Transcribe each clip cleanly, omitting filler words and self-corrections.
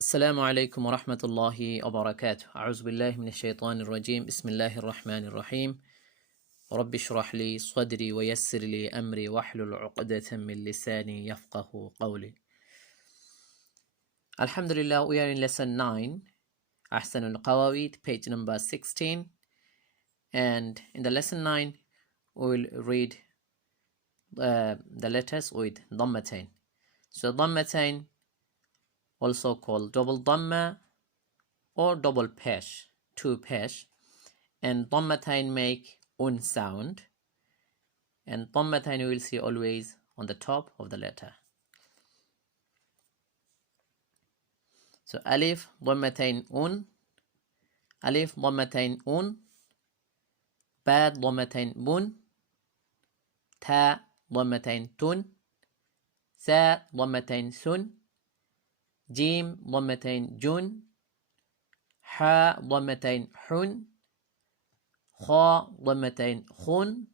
السلام عليكم ورحمة الله وبركاته. أعوذ بالله من الشيطان الرجيم. بسم الله الرحمن الرحيم. رب اشرح لي صدري ويسر لي أمري واحلل عقدة من لساني يفقه قولي. Alhamdulillah, we are in lesson 9, Ahsan al-Qawaid, page number 16. And in the lesson 9, we will read the letters with Dhammatain. So Dhammatain, also called double Dhamma or double pesh, two pesh, and Dhammatain make un sound, and Dhammatain you will see always on the top of the letter. So Alif Dhammatain un, Alif Dhammatain un, Ba Dhammatain bun, Ta Dhammatain tun, Sa Dhammatain sun, Jim Dhammatain jun, Ha Dhammatain hun, Kha Dhammatain khun,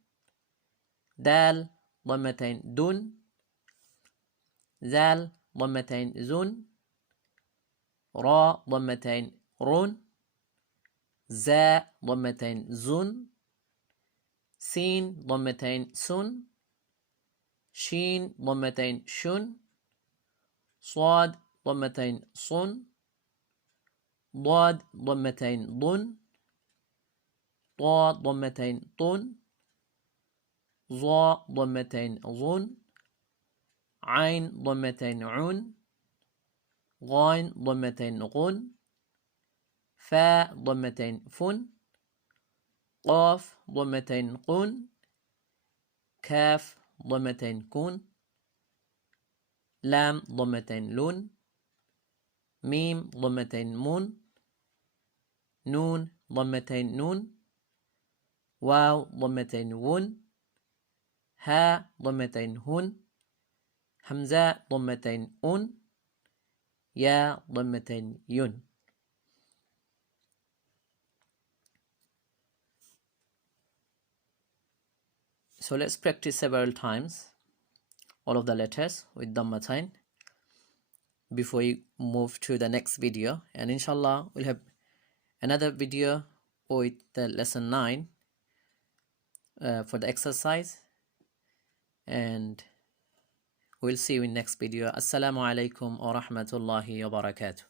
Dal Dhammatain dun, Zal Dhammatain zun, Ra Dhammatain run, Za Dhammatain zun, Sin Dhammatain sun, Shin Dhammatain shun, Sad Dhammatain sun, Dad Dhammatain dun, Ta Dhammatain tun, Za Dhammatain zun, Ain Dhammatain un, Ghain Dhammatain ghun, Fa Dhammatain fun, Qaf Dhammatain qun, Kaf Dhammatain kun, Lam Dhammatain lun, Mim Dhammatain mun, Nun Dhammatain nun, Waw Dhammatain wun, Ha Dhammatain hun, Hamza Dhammatain un, Ya Dhammatain yun. So let's practice several times all of the letters with Dhammatain before we move to the next video, and inshallah we'll have another video with the lesson 9 for the exercise, and we'll see you in next video. Assalamu alaikum wa rahmatullahi wa barakatuh.